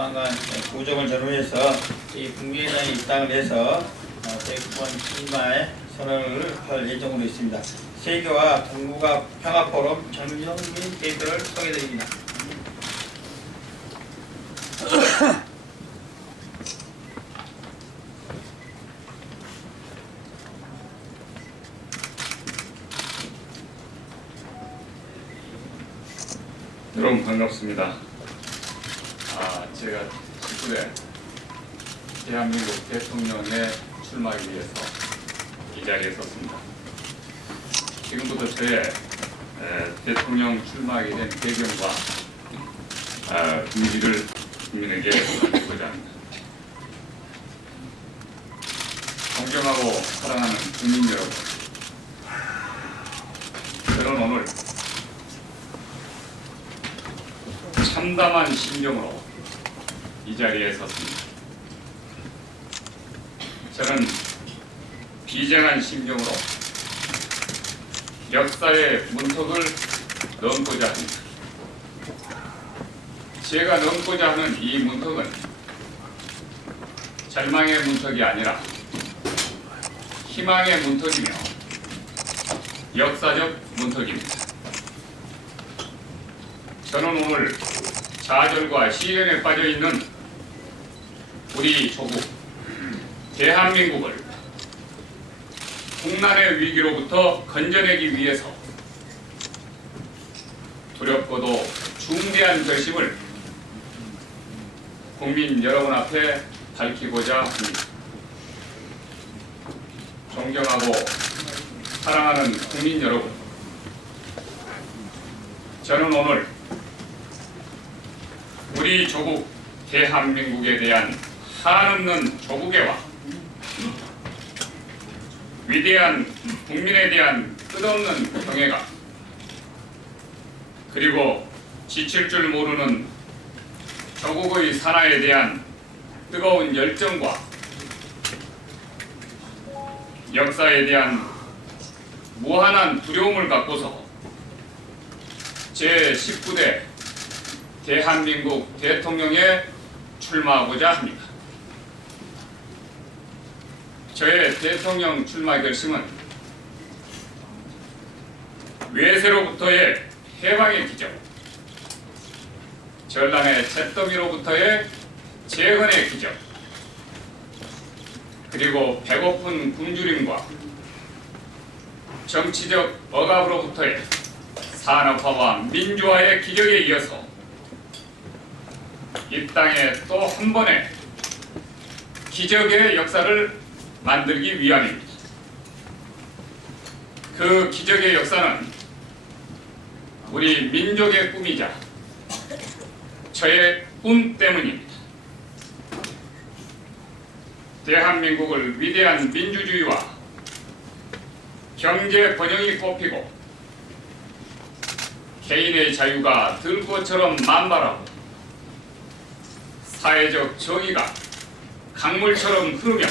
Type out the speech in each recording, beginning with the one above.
조만간 구정을 전후해서 이 국민의당에 입당을 해서 대권 출마에 선언을 할 예정으로 있습니다. 세계와 동북아 평화포럼 정영민 대표를 소개드립니다. 여러분 반갑습니다. 제가 19대 대한민국 대통령에 출마하기 위해서 이 자리에 섰습니다. 지금부터 저의 대통령 출마하게 된 배경과 의지를 국민에게 알리고자 합니다. 존경하고 사랑하는 국민 여러분, 저는 오늘 참담한 심정으로 이 자리에 섰습니다. 저는 비장한 심정으로 역사의 문턱을 넘고자 합니다. 제가 넘고자 하는 이 문턱은 절망의 문턱이 아니라 희망의 문턱이며 역사적 문턱입니다. 저는 오늘 좌절과 시련에 빠져있는 우리 조국 대한민국을 국난의 위기로부터 건져내기 위해서 두렵고도 중대한 결심을 국민 여러분 앞에 밝히고자 합니다. 존경하고 사랑하는 국민 여러분, 저는 오늘 우리 조국 대한민국에 대한 한없는 조국애와 위대한 국민에 대한 끝없는 경애가, 그리고 지칠 줄 모르는 조국의 산하에 대한 뜨거운 열정과 역사에 대한 무한한 두려움을 갖고서 제19대 대한민국 대통령에 출마하고자 합니다. 저의 대통령 출마 결심은 외세로부터의 해방의 기적, 전란의 잿더미로부터의 재건의 기적, 그리고 배고픈 굶주림과 정치적 억압으로부터의 산업화와 민주화의 기적에 이어서 이 땅에 또 한 번의 기적의 역사를 만들기 위함입니다. 그 기적의 역사는 우리 민족의 꿈이자 저의 꿈 때문입니다. 대한민국을 위대한 민주주의와 경제 번영이 꽃피고 개인의 자유가 들꽃처럼 만발하고 사회적 정의가 강물처럼 흐르며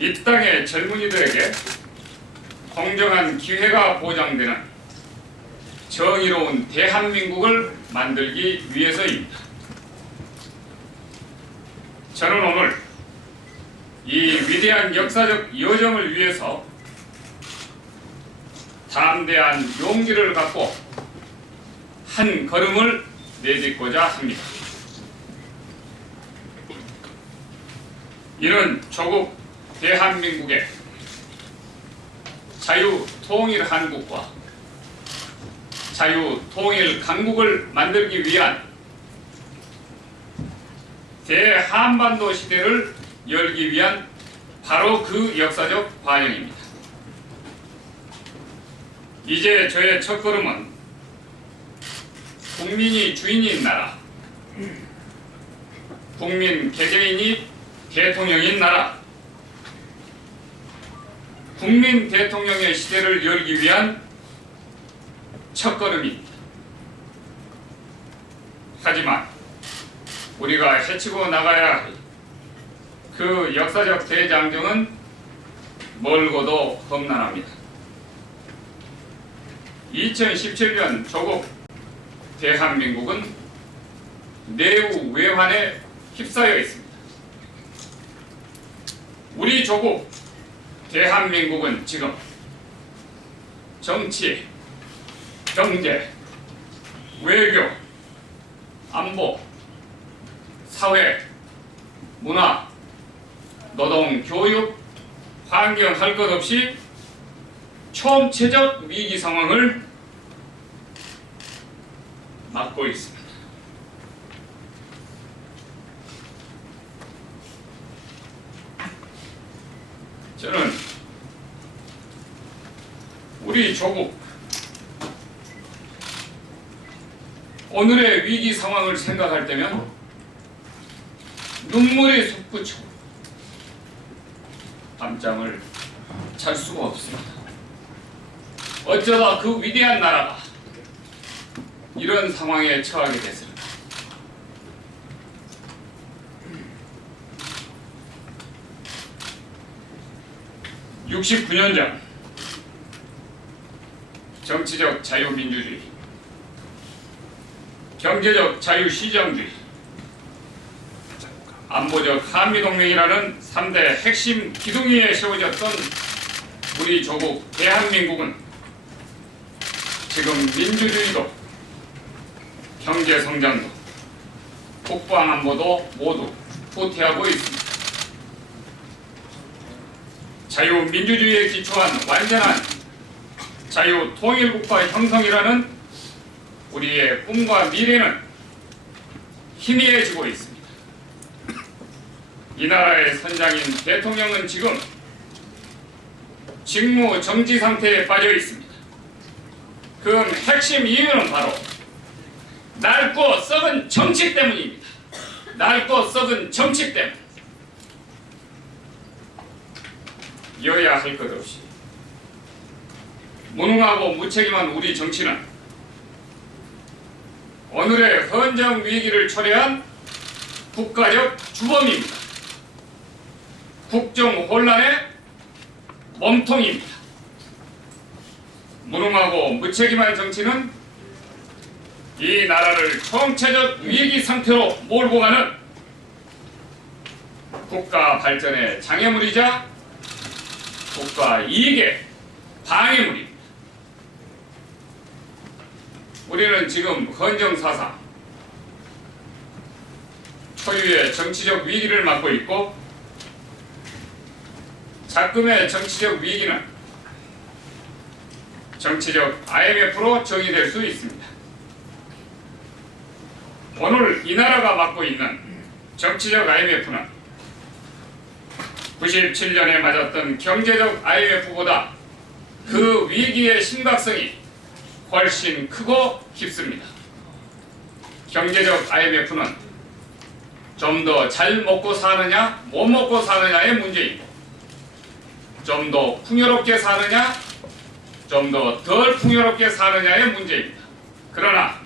이 땅의 젊은이들에게 공정한 기회가 보장되는 정의로운 대한민국을 만들기 위해서입니다. 저는 오늘 이 위대한 역사적 여정을 위해서 담대한 용기를 갖고 한 걸음을 내딛고자 합니다. 이는 조국 대한민국의 자유통일 한국과 자유통일 강국을 만들기 위한 대한반도 시대를 열기 위한 바로 그 역사적 과정입니다. 이제 저의 첫걸음은 국민이 주인인 나라, 국민 개개인이 대통령인 나라, 국민 대통령의 시대를 열기 위한 첫걸음입니다. 하지만 우리가 헤치고 나가야 할 그 역사적 대장정은 멀고도 험난합니다. 2017년 조국 대한민국은 내후 외환에 휩싸여 있습니다. 우리 조국 대한민국은 지금 정치, 경제, 외교, 안보, 사회, 문화, 노동, 교육, 환경 할 것 없이 초험체적 위기 상황을 맞고 있습니다. 저는 우리 조국 오늘의 위기 상황을 생각할 때면 눈물이 솟구쳐 밤잠을 잘 수가 없습니다. 어쩌다 그 위대한 나라가 이런 상황에 처하게 됐을까? (69년) 전 정치적 자유민주주의, 경제적 자유시장주의, 안보적 한미동맹이라는 3대 핵심 기둥 위에 세워졌던 우리 조국 대한민국은 지금 민주주의도 경제성장도 국방안보도 모두 후퇴하고 있습니다. 자유민주주의에 기초한 완전한 자유통일국가 형성이라는 우리의 꿈과 미래는 희미해지고 있습니다. 이 나라의 선장인 대통령은 지금 직무 정지 상태에 빠져 있습니다. 그 핵심 이유는 바로 낡고 썩은 정치 때문입니다. 낡고 썩은 정치 때문. 여야 할 것 없이 무능하고 무책임한 우리 정치는 오늘의 헌정 위기를 초래한 국가적 주범입니다. 국정 혼란의 몸통입니다. 무능하고 무책임한 정치는 이 나라를 총체적 위기 상태로 몰고 가는 국가 발전의 장애물이자 국가 이익의 방해물입니다. 우리는 지금 헌정사상 초유의 정치적 위기를 맞고 있고 작금의 정치적 위기는 정치적 IMF로 정의될 수 있습니다. 오늘 이 나라가 맡고 있는 정치적 IMF는 97년에 맞았던 경제적 IMF보다 그 위기의 심각성이 훨씬 크고 깊습니다. 경제적 IMF는 좀 더 잘 먹고 사느냐 못 먹고 사느냐의 문제이고 좀 더 풍요롭게 사느냐 좀 더 덜 풍요롭게 사느냐의 문제입니다. 그러나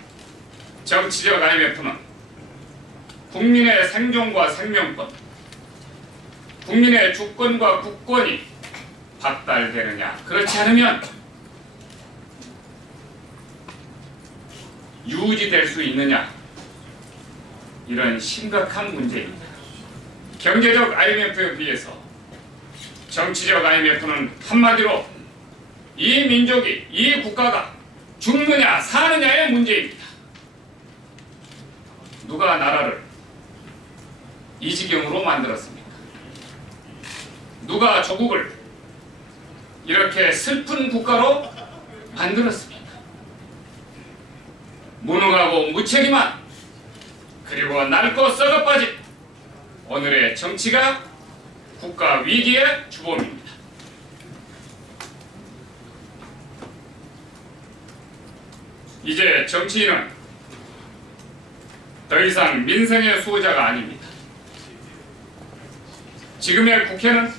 정치적 IMF는 국민의 생존과 생명권, 국민의 주권과 국권이 박탈되느냐 그렇지 않으면 유지될 수 있느냐 이런 심각한 문제입니다. 경제적 IMF에 비해서 정치적 IMF는 한마디로 이 민족이 이 국가가 죽느냐 사느냐의 문제입니다. 누가 나라를 이 지경으로 만들었습니까? 누가 조국을 이렇게 슬픈 국가로 만들었습니까? 무능하고 무책임한 그리고 낡고 썩어빠진 오늘의 정치가 국가 위기의 주범입니다. 이제 정치인은 더 이상 민생의 수호자가 아닙니다. 지금의 국회는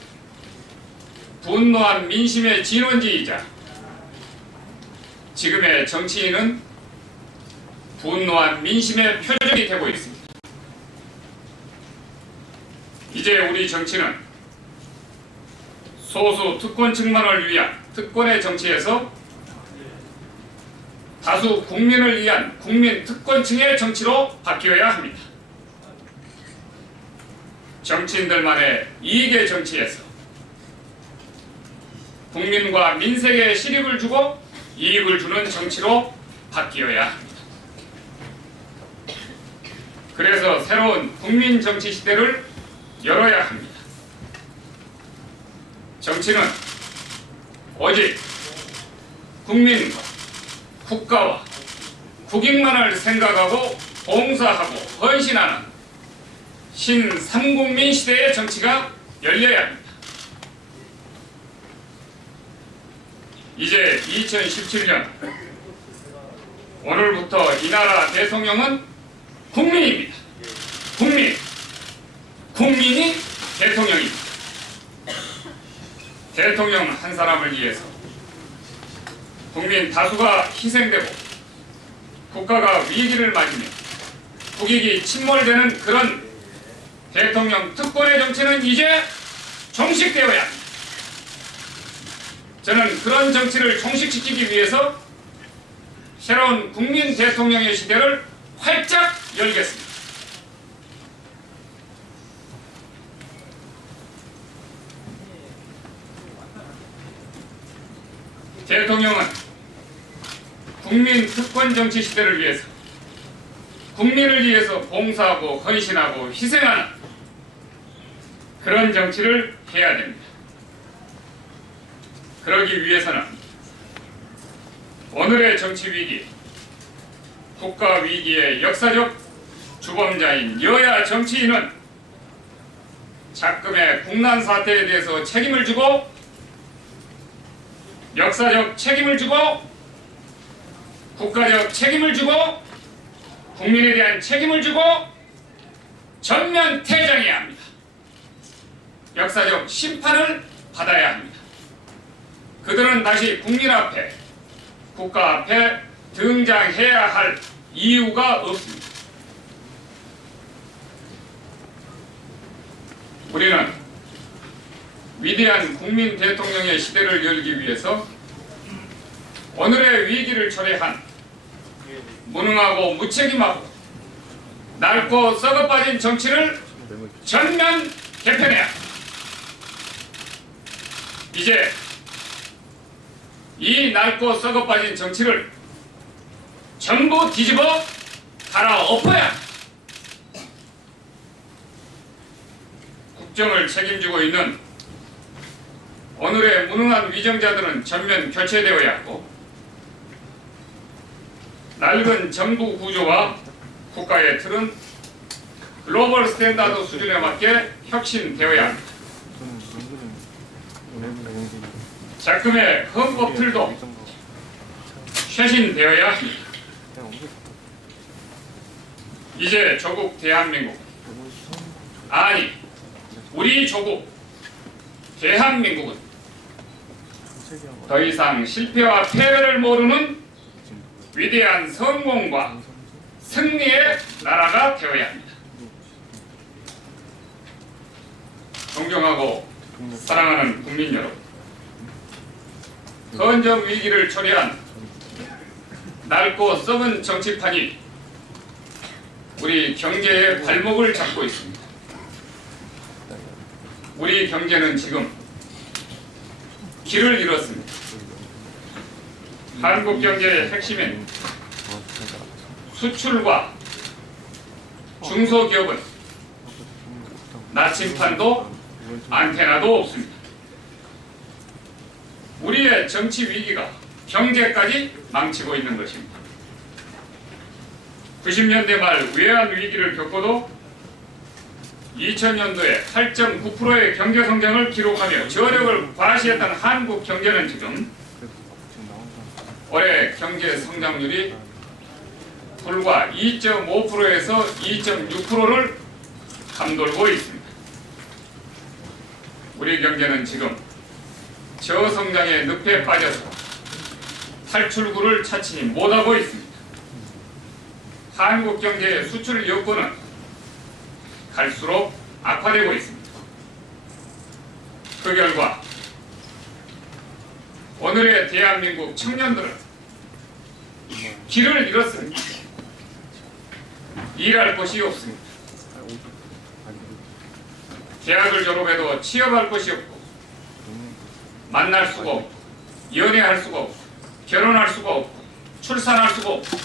분노한 민심의 진원지이자 지금의 정치인은 분노한 민심의 표적이 되고 있습니다. 이제 우리 정치는 소수 특권층만을 위한 특권의 정치에서 다수 국민을 위한 국민 특권층의 정치로 바뀌어야 합니다. 정치인들만의 이익의 정치에서 국민과 민생에 실익을 주고 이익을 주는 정치로 바뀌어야 합니다. 그래서 새로운 국민 정치 시대를 열어야 합니다. 정치는 오직 국민과 국가와 국익만을 생각하고 봉사하고 헌신하는 신삼국민 시대의 정치가 열려야 합니다. 이제 2017년 오늘부터 이 나라 대통령은 국민입니다. 국민이 대통령입니다. 대통령 한 사람을 위해서 국민 다수가 희생되고 국가가 위기를 맞으며 국익이 침몰되는 그런 대통령 특권의 정치는 이제 종식되어야 합니다. 저는 그런 정치를 종식시키기 위해서 새로운 국민 대통령의 시대를 활짝 열겠습니다. 대통령은 국민 특권 정치 시대를 위해서 국민을 위해서 봉사하고 헌신하고 희생하는 그런 정치를 해야 됩니다. 그러기 위해서는 오늘의 정치 위기, 국가 위기의 역사적 주범자인 여야 정치인은 작금의 국난 사태에 대해서 책임을 지고 역사적 책임을 지고 국가적 책임을 지고 국민에 대한 책임을 지고 전면 퇴장해야 합니다. 역사적 심판을 받아야 합니다. 그들은 다시 국민 앞에 국가 앞에 등장해야 할 이유가 없습니다. 우리는 위대한 국민 대통령의 시대를 열기 위해서 오늘의 위기를 초래한 무능하고 무책임하고 낡고 썩어빠진 정치를 전면 개편해야 합니다. 이제 이 낡고 썩어빠진 정치를 전부 뒤집어 갈아엎어야 합니다. 국정을 책임지고 있는 오늘의 무능한 위정자들은 전면 교체되어야 하고 낡은 정부 구조와 국가의 틀은 글로벌 스탠다드 수준에 맞게 혁신되어야 합니다. 작금의 헌법 틀도 쇄신되어야 합니다. 이제 조국 대한민국, 아니 우리 조국 대한민국은 더 이상 실패와 패배를 모르는 위대한 성공과 승리의 나라가 되어야 합니다. 존경하고 사랑하는 국민 여러분, 건전 위기를 초래한 낡고 썩은 정치판이 우리 경제의 발목을 잡고 있습니다. 우리 경제는 지금 길을 잃었습니다. 한국 경제의 핵심인 수출과 중소기업은 나침판도 안테나도 없습니다. 우리의 정치 위기가 경제까지 망치고 있는 것입니다. 90년대 말 외환 위기를 겪고도 2000년도에 8.9%의 경제 성장을 기록하며 저력을 과시했던 한국 경제는 지금 올해 경제 성장률이 불과 2.5%에서 2.6%를 감돌고 있습니다. 우리 경제는 지금 저성장의 늪에 빠져서 탈출구를 찾지 못하고 있습니다. 한국 경제의 수출 여건은 갈수록 악화되고 있습니다. 그 결과 오늘의 대한민국 청년들은 길을 잃었습니다. 일할 곳이 없습니다. 대학을 졸업해도 취업할 곳이 없고 만날 수가 없고 연애할 수가 없고 결혼할 수가 없고 출산할 수가 없고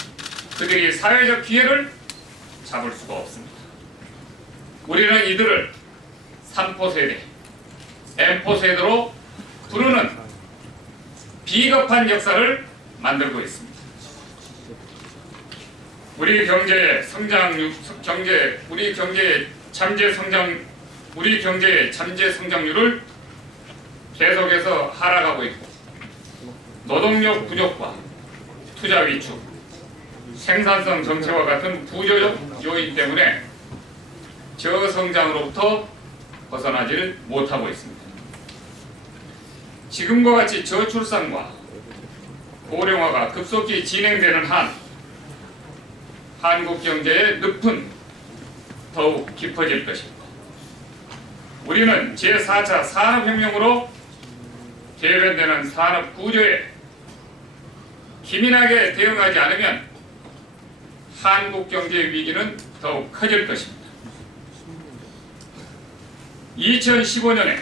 그들이 사회적 기회를 잡을 수가 없습니다. 우리는 이들을 3포 세대, M포 세대로 부르는 비겁한 역사를 만들고 있습니다. 우리 경제의 잠재 성장률을 계속해서 하락하고 있고 노동력 부족과 투자 위축, 생산성 정체와 같은 부조적 요인 때문에 저성장으로부터 벗어나지를 못하고 있습니다. 지금과 같이 저출산과 고령화가 급속히 진행되는 한 한국 경제의 늪은 더욱 깊어질 것입니다. 우리는 제4차 산업혁명으로 개변되는 산업 구조에 기민하게 대응하지 않으면 한국 경제의 위기는 더욱 커질 것입니다. 2015년에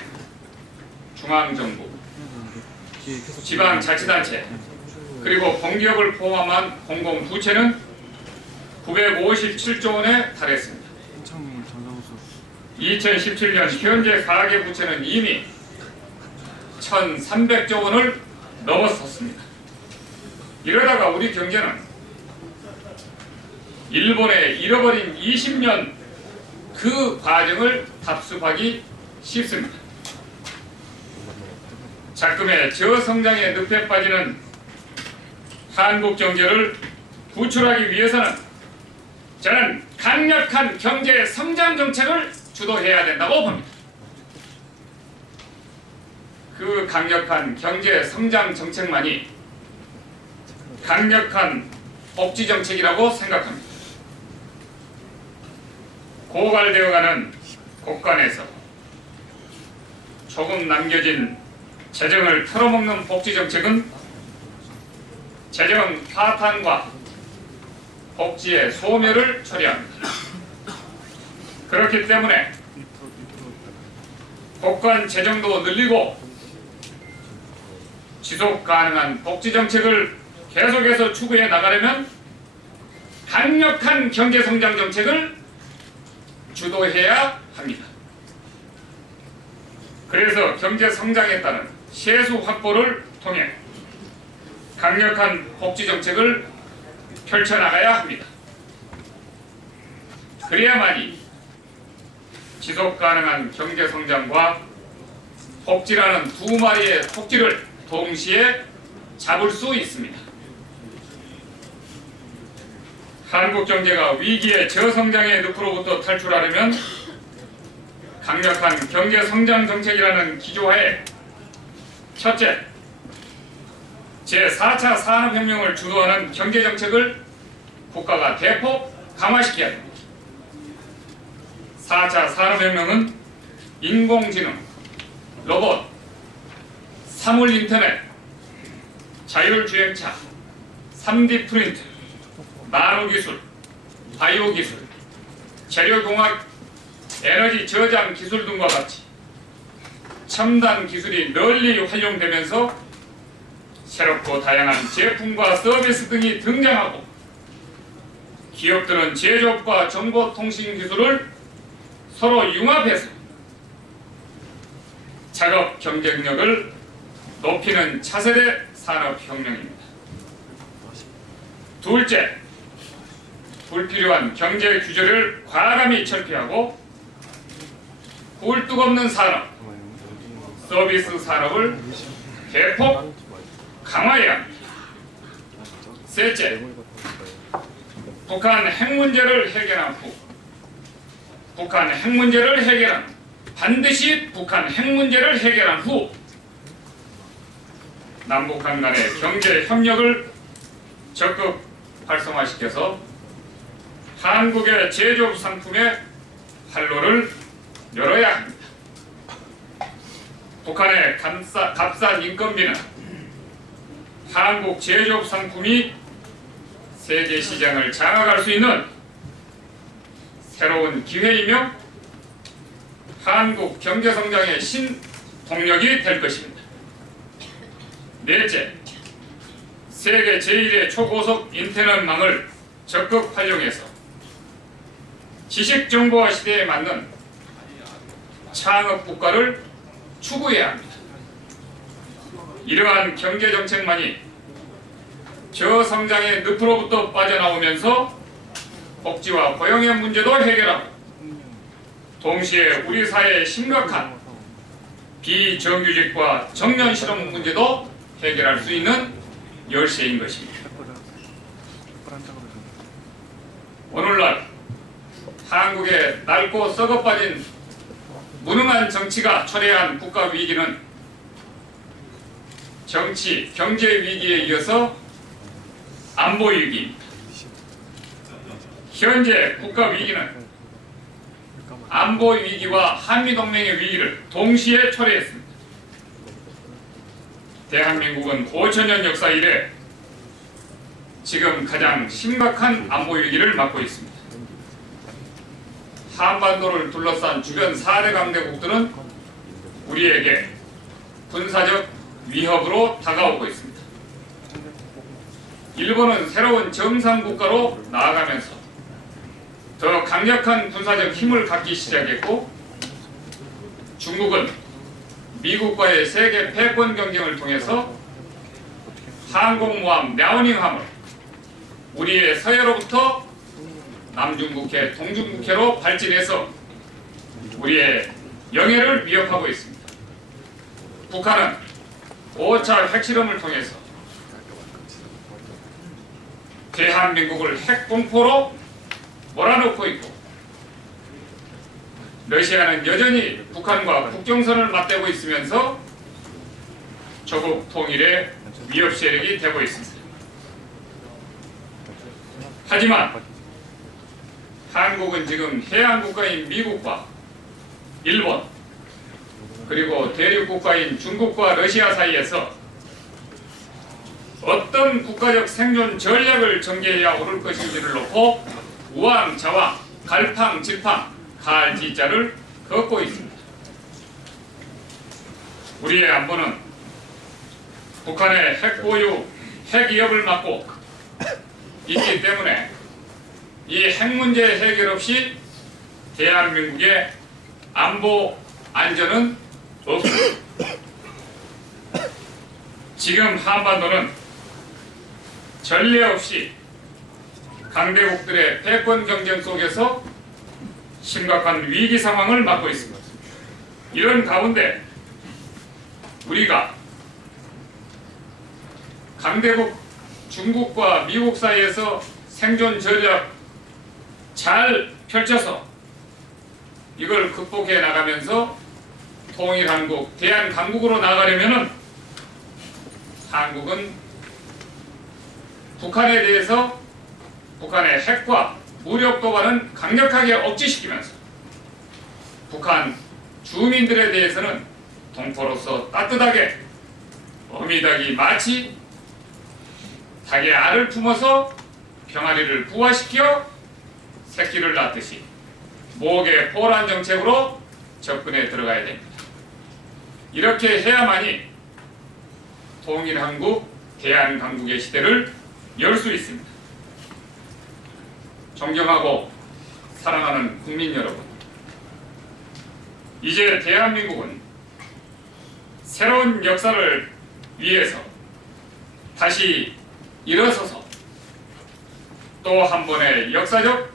중앙정부, 지방자치단체 그리고 공기업을 포함한 공공부채는 957조 원에 달했습니다. 2017년 현재 가계부채는 이미 1,300조 원을 넘어섰습니다. 이러다가 우리 경제는 일본의 잃어버린 20년 그 과정을 답습하기 쉽습니다. 작금의 저성장의 늪에 빠지는 한국 경제를 구출하기 위해서는 저는 강력한 경제 성장 정책을 주도해야 된다고 봅니다. 그 강력한 경제 성장 정책만이 강력한 복지 정책이라고 생각합니다. 고갈되어가는 곳간에서 조금 남겨진 재정을 털어먹는 복지 정책은 재정 파탄과 복지의 소멸을 초래합니다. 그렇기 때문에 곳간 재정도 늘리고 지속 가능한 복지 정책을 계속해서 추구해 나가려면 강력한 경제 성장 정책을 주도해야 합니다. 그래서 경제 성장에 따른 세수 확보를 통해 강력한 복지 정책을 펼쳐나가야 합니다. 그래야만이 지속 가능한 경제 성장과 복지라는 두 마리의 토끼를 동시에 잡을 수 있습니다. 한국 경제가 위기의 저성장의 늪으로부터 탈출하려면 강력한 경제 성장 정책이라는 기조하에 첫째, 제4차 산업혁명을 주도하는 경제 정책을 국가가 대폭 강화시켜야 합니다. 4차 산업혁명은 인공지능, 로봇, 사물 인터넷, 자율주행차, 3D 프린트, 나노기술, 바이오기술, 재료공학, 에너지 저장 기술 등과 같이 첨단 기술이 널리 활용되면서 새롭고 다양한 제품과 서비스 등이 등장하고 기업들은 제조업과 정보통신 기술을 서로 융합해서 작업 경쟁력을 높이는 차세대 산업혁명입니다. 둘째, 불필요한 경제 규제를 과감히 철폐하고 굴뚝 없는 산업, 서비스 산업을 대폭 강화해야 합니다. 셋째, 북한 핵 문제를 해결한 후 반드시 북한 핵 문제를 해결한 후 남북한 간의 경제 협력을 적극 활성화시켜서 한국의 제조업 상품의 활로를 열어야 합니다. 북한의 값싼 인건비는 한국 제조업 상품이 세계 시장을 장악할 수 있는 새로운 기회이며 한국 경제 성장의 신동력이 될 것입니다. 넷째, 세계 제1의 초고속 인터넷망을 적극 활용해서 지식정보화 시대에 맞는 창업 국가를 추구해야 합니다. 이러한 경제정책만이 저성장의 늪으로부터 빠져나오면서 복지와 고용의 문제도 해결하고 동시에 우리 사회의 심각한 비정규직과 청년 실업 문제도 해결할 수 있는 열쇠인 것입니다. 오늘날 한국의 낡고 썩어빠진 무능한 정치가 초래한 국가 위기는 정치, 경제 위기에 이어서 안보 위기입니다. 현재 국가 위기는 안보 위기와 한미동맹의 위기를 동시에 초래했습니다. 대한민국은 5천년 역사 이래 지금 가장 심각한 안보 위기를 맞고 있습니다. 한반도를 둘러싼 주변 4대 강대국들은 우리에게 군사적 위협으로 다가오고 있습니다. 일본은 새로운 정상국가로 나아가면서 더 강력한 군사적 힘을 갖기 시작했고, 중국은 미국과의 세계 패권 경쟁을 통해서 항공모함 랴오닝함을 우리의 서해로부터 남중국해, 동중국해로 발진해서 우리의 영해를 위협하고 있습니다. 북한은 5차 핵실험을 통해서 대한민국을 핵공포로 몰아넣고 있고, 러시아는 여전히 북한과 국경선을 맞대고 있으면서 조국 통일의 위협 세력이 되고 있습니다. 하지만 한국은 지금 해양국가인 미국과 일본, 그리고 대륙국가인 중국과 러시아 사이에서 어떤 국가적 생존 전략을 전개해야 옳을 것인지를 놓고 우왕좌왕, 갈팡질팡, 갈지자를 걷고 있습니다. 우리의 안보는 북한의 핵보유, 핵위협을 막고 있기 때문에 이 핵 문제 해결 없이 대한민국의 안보 안전은 없습니다. 지금 한반도는 전례 없이 강대국들의 패권 경쟁 속에서 심각한 위기 상황을 맞고 있습니다. 이런 가운데 우리가 강대국 중국과 미국 사이에서 생존 전략 잘 펼쳐서 이걸 극복해 나가면서 통일한국, 대한강국으로 나가려면은 한국은 북한에 대해서 북한의 핵과 무력 도발은 강력하게 억제시키면서 북한 주민들에 대해서는 동포로서 따뜻하게 어미닭이 마치 닭의 알을 품어서 병아리를 부화시켜 새끼를 낳듯이 목의 포란 정책으로 접근해 들어가야 됩니다. 이렇게 해야만이 통일한국, 대한강국의 시대를 열 수 있습니다. 존경하고 사랑하는 국민 여러분, 이제 대한민국은 새로운 역사를 위해서 다시 일어서서 또 한 번의 역사적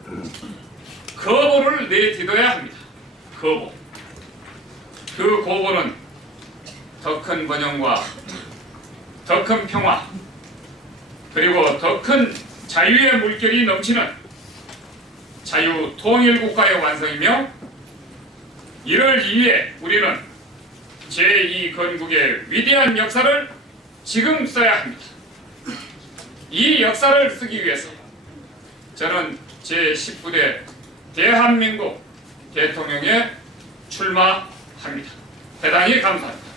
거보를 내딛어야 합니다. 거보. 그 거보는 더 큰 번영과 더 큰 평화, 그리고 더 큰 자유의 물결이 넘치는 자유 통일 국가의 완성이며, 이를 위해 우리는 제2건국의 위대한 역사를 지금 써야 합니다. 이 역사를 쓰기 위해서 저는 제19대 대한민국 대통령에 출마합니다. 대단히 감사합니다.